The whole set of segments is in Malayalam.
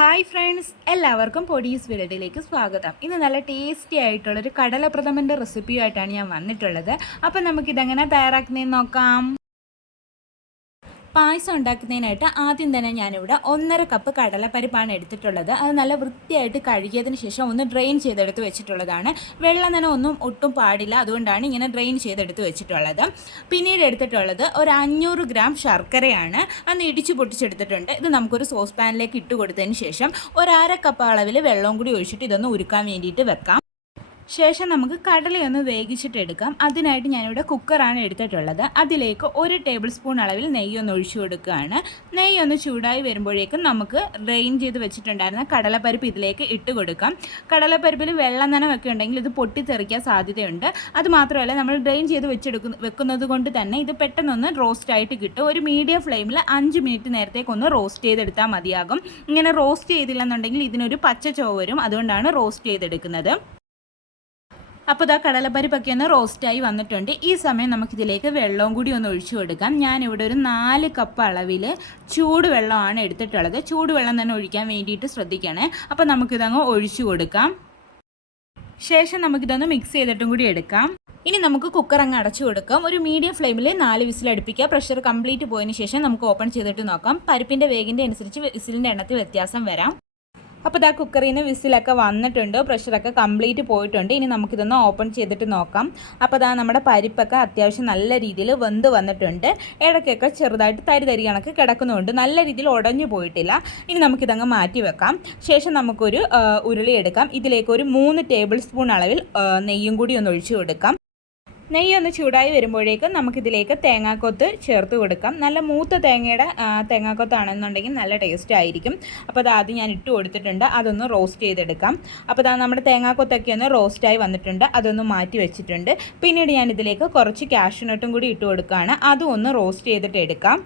ഹായ് ഫ്രണ്ട്സ് എല്ലാവർക്കും പൊടീസ് വേൾഡിലേക്ക് സ്വാഗതം. ഇന്ന് നല്ല ടേസ്റ്റി ആയിട്ടുള്ളൊരു കടലപ്രഥമന്റെ റെസിപ്പിയായിട്ടാണ് ഞാൻ വന്നിട്ടുള്ളത്. അപ്പം നമുക്കിതെങ്ങനെ തയ്യാറാക്കുന്നതെന്ന് നോക്കാം. പായസം ഉണ്ടാക്കുന്നതിനായിട്ട് ആദ്യം തന്നെ ഞാനിവിടെ ഒന്നര കപ്പ് കടലപ്പരിപ്പാണ് എടുത്തിട്ടുള്ളത്. അത് നല്ല വൃത്തിയായിട്ട് കഴുകിയതിന് ശേഷം ഒന്ന് ഡ്രെയിൻ ചെയ്തെടുത്ത് വെച്ചിട്ടുള്ളതാണ്. വെള്ളം തന്നെ ഒന്നും ഒട്ടും പാടില്ല. അതുകൊണ്ടാണ് ഇങ്ങനെ ഡ്രെയിൻ ചെയ്തെടുത്ത് വെച്ചിട്ടുള്ളത്. പിന്നീട് എടുത്തിട്ടുള്ളത് ഒരു അഞ്ഞൂറ് ഗ്രാം ശർക്കരയാണ്. അന്ന് ഇടിച്ചു പൊട്ടിച്ചെടുത്തിട്ടുണ്ട്. ഇത് നമുക്കൊരു സോസ് പാനിലേക്ക് ഇട്ട് കൊടുത്തതിന് ശേഷം ഒരു അര കപ്പ് അളവിൽ വെള്ളവും കൂടി ഒഴിച്ചിട്ട് ഇതൊന്ന് ഉരുക്കാൻ വേണ്ടിയിട്ട് വെക്കാം. ശേഷം നമുക്ക് കടലയൊന്ന് വേവിച്ചിട്ടെടുക്കാം അതിനായിട്ട് ഞാനിവിടെ കുക്കറാണ് എടുത്തിട്ടുള്ളത്. അതിലേക്ക് ഒരു ടേബിൾ സ്പൂൺ അളവിൽ നെയ്യൊന്ന് ഒഴിച്ചു കൊടുക്കുകയാണ്. നെയ്യൊന്ന് ചൂടായി വരുമ്പോഴേക്കും നമുക്ക് ഡ്രെയിൻ ചെയ്ത് വെച്ചിട്ടുണ്ടായിരുന്ന കടലപ്പരിപ്പ് ഇതിലേക്ക് ഇട്ട് കൊടുക്കാം. കടലപ്പരിപ്പിൽ വെള്ളം നനമൊക്കെ ഉണ്ടെങ്കിൽ ഇത് പൊട്ടിത്തെറിക്കാൻ സാധ്യതയുണ്ട്. അതുമാത്രമല്ല നമ്മൾ ഡ്രെയിൻ ചെയ്ത് വെച്ചെടുക്കുന്ന വെക്കുന്നത് കൊണ്ട് തന്നെ ഇത് പെട്ടെന്നൊന്ന് റോസ്റ്റ് ആയിട്ട് കിട്ടും. ഒരു മീഡിയം ഫ്ലെയിമിൽ അഞ്ച് മിനിറ്റ് നേരത്തേക്കൊന്ന് റോസ്റ്റ് ചെയ്തെടുത്താൽ മതിയാകും. ഇങ്ങനെ റോസ്റ്റ് ചെയ്തില്ലെന്നുണ്ടെങ്കിൽ ഇതിനൊരു പച്ച ചുവ വരും. അതുകൊണ്ടാണ് റോസ്റ്റ് ചെയ്തെടുക്കുന്നത്. അപ്പോൾ ഇതാ കടലപ്പരിപ്പൊക്കെ ഒന്ന് റോസ്റ്റായി വന്നിട്ടുണ്ട്. ഈ സമയം നമുക്കിതിലേക്ക് വെള്ളവും കൂടി ഒന്ന് ഒഴിച്ചു കൊടുക്കാം. ഞാനിവിടെ ഒരു നാല് കപ്പ് അളവിൽ ചൂടുവെള്ളമാണ് എടുത്തിട്ടുള്ളത്. ചൂടുവെള്ളം തന്നെ ഒഴിക്കാൻ വേണ്ടിയിട്ട് ശ്രദ്ധിക്കണേ. അപ്പോൾ നമുക്കിതങ്ങ് ഒഴിച്ചു കൊടുക്കാം. ശേഷം നമുക്കിതൊന്ന് മിക്സ് ചെയ്തിട്ടും കൂടി എടുക്കാം. ഇനി നമുക്ക് കുക്കർ അങ്ങ് അടച്ചു കൊടുക്കാം. ഒരു മീഡിയം ഫ്ലെയിമിൽ നാല് വിസിൽ അടുപ്പിക്കുക. പ്രഷർ കംപ്ലീറ്റ് പോയതിന് ശേഷം നമുക്ക് ഓപ്പൺ ചെയ്തിട്ട് നോക്കാം. പരിപ്പിന്റെ വേഗിന്റെ അനുസരിച്ച് വിസിലിന്റെ എണ്ണത്തിൽ വ്യത്യാസം വരാം. അപ്പോൾ ഇതാ കുക്കറിൽ നിന്ന് വിസിലൊക്കെ വന്നിട്ടുണ്ട്. പ്രഷറൊക്കെ കംപ്ലീറ്റ് പോയിട്ടുണ്ട്. ഇനി നമുക്കിതൊന്ന് ഓപ്പൺ ചെയ്തിട്ട് നോക്കാം. അപ്പോൾ ഇതാ നമ്മുടെ പരിപ്പൊക്കെ അത്യാവശ്യം നല്ല രീതിയിൽ വെന്ത് വന്നിട്ടുണ്ട്. ഇടയ്ക്കൊക്കെ ചെറുതായിട്ട് തരി തരി കണക്ക് കിടക്കുന്നുണ്ട്. നല്ല രീതിയിൽ ഉടഞ്ഞു പോയിട്ടില്ല. ഇനി നമുക്കിതങ്ങ് മാറ്റി വെക്കാം. ശേഷം നമുക്കൊരു ഉരുളി എടുക്കാം. ഇതിലേക്ക് ഒരു മൂന്ന് ടേബിൾ സ്പൂൺ അളവിൽ നെയ്യും കൂടി ഒന്ന് ഒഴിച്ചു കൊടുക്കാം. നെയ്യ് ഒന്ന് ചൂടായി വരുമ്പോഴേക്കും നമുക്കിതിലേക്ക് തേങ്ങാക്കൊത്ത് ചേർത്ത് കൊടുക്കാം. നല്ല മൂത്ത തേങ്ങയുടെ തേങ്ങാക്കൊത്താണെന്നുണ്ടെങ്കിൽ നല്ല ടേസ്റ്റ് ആയിരിക്കും. അപ്പോൾ അത് ആദ്യം ഞാൻ ഇട്ട് കൊടുത്തിട്ടുണ്ട്. അതൊന്ന് റോസ്റ്റ് ചെയ്തെടുക്കാം. അപ്പോൾ അതാ നമ്മുടെ തേങ്ങാക്കൊത്തൊക്കെ ഒന്ന് റോസ്റ്റായി വന്നിട്ടുണ്ട്. അതൊന്ന് മാറ്റി വെച്ചിട്ടുണ്ട്. പിന്നീട് ഞാൻ ഇതിലേക്ക് കുറച്ച് കാഷ്യൂനട്ടും കൂടി ഇട്ട് കൊടുക്കുകയാണ്. അതും ഒന്ന് റോസ്റ്റ് ചെയ്തിട്ട് എടുക്കാം.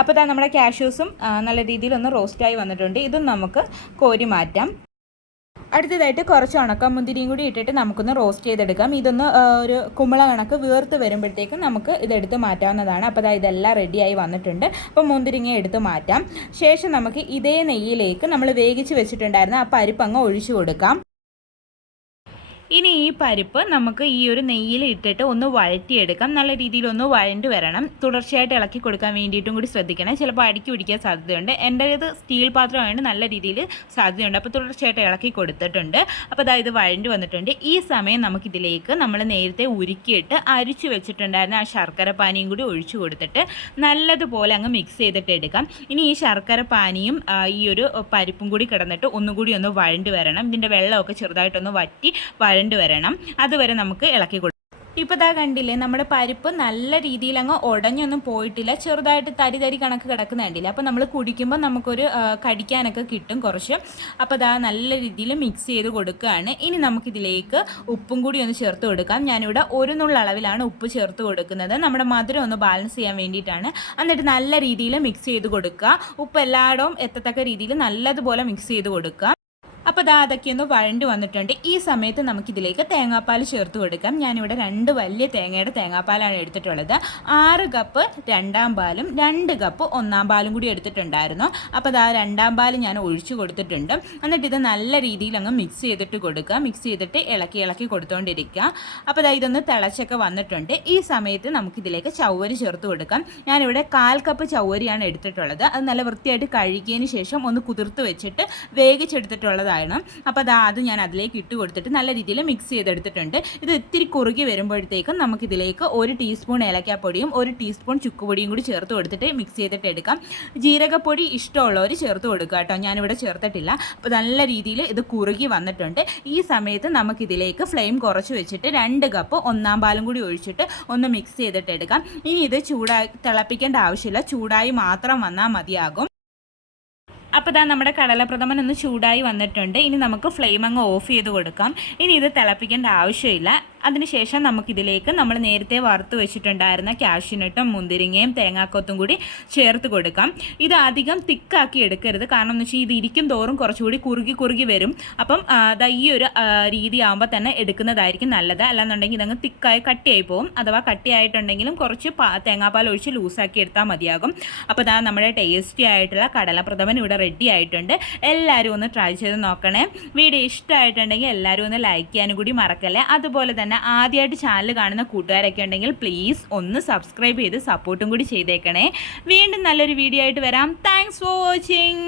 അപ്പോൾ ഇതാ നമ്മുടെ കാഷ്യൂസും നല്ല രീതിയിൽ ഒന്ന് റോസ്റ്റായി വന്നിട്ടുണ്ട്. ഇതും നമുക്ക് കോരി മാറ്റാം. അടുത്തതായിട്ട് കുറച്ച് ഉണക്കമുന്തിരിയും കൂടി ഇട്ടിട്ട് നമുക്കൊന്ന് റോസ്റ്റ് ചെയ്തെടുക്കാം. ഇതൊന്ന് ഒരു കുമ്പള കണക്ക് വീർത്ത് വരുമ്പോഴത്തേക്കും നമുക്ക് ഇതെടുത്ത് മാറ്റാവുന്നതാണ്. അപ്പോൾ അതായത് ഇതെല്ലാം റെഡിയായി വന്നിട്ടുണ്ട്. അപ്പോൾ മുന്തിരിങ്ങ എടുത്ത് മാറ്റാം. ശേഷം നമുക്ക് ഇതേ നെയ്യിലേക്ക് നമ്മൾ വേവിച്ച് വെച്ചിട്ടുണ്ടായിരുന്ന ആ പരിപ്പ് അങ്ങ് ഒഴിച്ചു കൊടുക്കാം. ഇനി ഈ പരിപ്പ് നമുക്ക് ഈ ഒരു നെയ്യിൽ ഇട്ടിട്ട് ഒന്ന് വഴറ്റിയെടുക്കാം. നല്ല രീതിയിൽ ഒന്ന് വഴണ്ട് വരണം. തുടർച്ചയായിട്ട് ഇളക്കി കൊടുക്കാൻ വേണ്ടിയിട്ടും കൂടി ശ്രദ്ധിക്കണം. ചിലപ്പോൾ അടുക്കി പിടിക്കാൻ സാധ്യതയുണ്ട്. ഇത് സ്റ്റീൽ പാത്രമായതുകൊണ്ട് നല്ല രീതിയിൽ സാധ്യതയുണ്ട്. അപ്പോൾ തുടർച്ചയായിട്ട് ഇളക്കി കൊടുത്തിട്ടുണ്ട്. അപ്പോൾ അതായത് വഴണ്ട് വന്നിട്ടുണ്ട്. ഈ സമയം നമുക്കിതിലേക്ക് നമ്മൾ നേരത്തെ ഉരുക്കിയിട്ട് അരിച്ചു വെച്ചിട്ടുണ്ടായിരുന്ന ആ ശർക്കര പാനിയും കൂടി ഒഴിച്ചു കൊടുത്തിട്ട് നല്ലതുപോലെ അങ്ങ് മിക്സ് ചെയ്തിട്ട് എടുക്കാം. ഇനി ഈ ശർക്കര പാനിയും ഈ ഒരു പരിപ്പും കൂടി കിടന്നിട്ട് ഒന്നുകൂടി ഒന്ന് വഴണ്ട് വരണം. ഇതിന്റെ വെള്ളമൊക്കെ ചെറുതായിട്ടൊന്ന് വറ്റി വഴണ്ട് വരണം. അതുവരെ നമുക്ക് ഇളക്കി കൊടുക്കും. ഇപ്പോൾ ഇതാ കണ്ടില്ലേ നമ്മുടെ പരിപ്പ് നല്ല രീതിയിൽ അങ്ങ് ഉടഞ്ഞൊന്നും പോയിട്ടില്ല. ചെറുതായിട്ട് തരി തരി കണക്ക് കിടക്കുന്ന കണ്ടില്ല? അപ്പോൾ നമ്മൾ കുടിക്കുമ്പോൾ നമുക്കൊരു കടിക്കാനൊക്കെ കിട്ടും കുറച്ച്. അപ്പോൾ ഇതാ നല്ല രീതിയിൽ മിക്സ് ചെയ്ത് കൊടുക്കുകയാണ്. ഇനി നമുക്കിതിലേക്ക് ഉപ്പും കൂടി ഒന്ന് ചേർത്ത് കൊടുക്കാം. ഞാനിവിടെ ഒരു നുള്ള അളവിലാണ് ഉപ്പ് ചേർത്ത് കൊടുക്കുന്നത്. നമ്മുടെ മധുരം ഒന്ന് ബാലൻസ് ചെയ്യാൻ വേണ്ടിയിട്ടാണ്. എന്നിട്ട് നല്ല രീതിയിൽ മിക്സ് ചെയ്ത് കൊടുക്കുക. ഉപ്പ് എല്ലായിടവും എത്തത്തക്ക രീതിയിൽ നല്ലതുപോലെ മിക്സ് ചെയ്ത് കൊടുക്കുക. അപ്പോൾ ദാ അതൊക്കെ ഒന്ന് വഴണ്ടി വന്നിട്ടുണ്ട്. ഈ സമയത്ത് നമുക്കിതിലേക്ക് തേങ്ങാപ്പാൽ ചേർത്ത് കൊടുക്കാം. ഞാനിവിടെ രണ്ട് വലിയ തേങ്ങയുടെ തേങ്ങാപ്പാലാണ് എടുത്തിട്ടുള്ളത്. ആറ് കപ്പ് രണ്ടാം പാലും രണ്ട് കപ്പ് ഒന്നാം പാലും കൂടി എടുത്തിട്ടുണ്ടായിരുന്നു. അപ്പോൾ ദാ രണ്ടാം പാൽ ഞാൻ ഒഴിച്ചു കൊടുത്തിട്ടുണ്ട്. എന്നിട്ട് ഇത് നല്ല രീതിയിൽ അങ്ങ് മിക്സ് ചെയ്തിട്ട് കൊടുക്കുക. മിക്സ് ചെയ്തിട്ട് ഇളക്കി ഇളക്കി കൊടുത്തുകൊണ്ടിരിക്കുക അപ്പോൾ ദാ ഇതൊന്ന് തിളച്ചൊക്കെ വന്നിട്ടുണ്ട്. ഈ സമയത്ത് നമുക്കിതിലേക്ക് ചവ്വരി ചേർത്ത് കൊടുക്കാം. ഞാനിവിടെ കാൽ കപ്പ് ചവ്വരിയാണ് എടുത്തിട്ടുള്ളത്. അത് നല്ല വൃത്തിയായിട്ട് കഴുകിയതിന് ശേഷം ഒന്ന് കുതിർത്ത് വെച്ചിട്ട് വേവിച്ചെടുത്തിട്ടുള്ളതാണ്. ഉണ്ടായിരുന്നു അപ്പോൾ അത് അത് ഞാൻ അതിലേക്ക് ഇട്ട് കൊടുത്തിട്ട് നല്ല രീതിയിൽ മിക്സ് ചെയ്തെടുത്തിട്ടുണ്ട്. ഇത് ഇത്തിരി കുറുകി വരുമ്പോഴത്തേക്കും നമുക്കിതിലേക്ക് ഒരു ടീസ്പൂൺ ഏലക്കാപ്പൊടിയും ഒരു ടീസ്പൂൺ ചുക്കുപൊടിയും കൂടി ചേർത്ത് കൊടുത്തിട്ട് മിക്സ് ചെയ്തിട്ട് എടുക്കാം. ജീരകപ്പൊടി ഇഷ്ടമുള്ളവർ ചേർത്ത് കൊടുക്കുക കേട്ടോ. ഞാനിവിടെ ചേർത്തിട്ടില്ല. അപ്പോൾ നല്ല രീതിയിൽ ഇത് കുറുകി വന്നിട്ടുണ്ട്. ഈ സമയത്ത് നമുക്കിതിലേക്ക് ഫ്ലെയിം കുറച്ച് വെച്ചിട്ട് രണ്ട് കപ്പ് ഒന്നാം പാലും കൂടി ഒഴിച്ചിട്ട് ഒന്ന് മിക്സ് ചെയ്തിട്ട് എടുക്കാം. ഇനി ഇത് ചൂടായി തിളപ്പിക്കേണ്ട ആവശ്യമില്ല. ചൂടായി മാത്രം വന്നാൽ മതിയാകും. അപ്പോൾ ഇതാ നമ്മുടെ കടലപ്രഥമൻ ഒന്ന് ചൂടായി വന്നിട്ടുണ്ട്. ഇനി നമുക്ക് ഫ്ലെയിം അങ്ങ് ഓഫ് ചെയ്ത് കൊടുക്കാം. ഇനി ഇത് തിളപ്പിക്കേണ്ട ആവശ്യമില്ല. അതിനുശേഷം നമുക്കിതിലേക്ക് നമ്മൾ നേരത്തെ വറുത്ത് വെച്ചിട്ടുണ്ടായിരുന്ന കാഷ്യൂനട്ടും മുന്തിരിങ്ങയും തേങ്ങാക്കൊത്തും കൂടി ചേർത്ത് കൊടുക്കാം. ഇത് അധികം തിക്കാക്കി എടുക്കരുത്. കാരണം എന്ന് വെച്ചാൽ ഇത് ഇരിക്കും തോറും കുറച്ചുകൂടി കുറുകി കുറുകി വരും. അപ്പം അതാ ഈ ഒരു രീതി ആകുമ്പോൾ തന്നെ എടുക്കുന്നതായിരിക്കും നല്ലത്. അല്ലാന്നുണ്ടെങ്കിൽ ഇതങ്ങ് തിക്കായി കട്ടിയായി പോകും അഥവാ കട്ടിയായിട്ടുണ്ടെങ്കിലും കുറച്ച് തേങ്ങാപ്പാൽ ഒഴിച്ച് ലൂസാക്കി എടുത്താൽ മതിയാകും. അപ്പോൾ ഇതാ നമ്മുടെ ടേസ്റ്റി ആയിട്ടുള്ള കടലപ്രഥമൻ ഇവിടെ റെഡി ആയിട്ടുണ്ട്. എല്ലാവരും ഒന്ന് ട്രൈ ചെയ്ത് നോക്കണേ. വീഡിയോ ഇഷ്ടമായിട്ടുണ്ടെങ്കിൽ എല്ലാവരും ഒന്ന് ലൈക്ക് ചെയ്യാനും കൂടി മറക്കല്ലേ. അതുപോലെ തന്നെ ആദ്യമായിട്ട് ചാനൽ കാണുന്ന കൂട്ടുകാരൊക്കെ ഉണ്ടെങ്കിൽ പ്ലീസ് ഒന്ന് സബ്സ്ക്രൈബ് ചെയ്ത് സപ്പോർട്ടും കൂടി ചെയ്തേക്കണേ. വീണ്ടും നല്ലൊരു വീഡിയോ ആയിട്ട് വരാം. Thanks for watching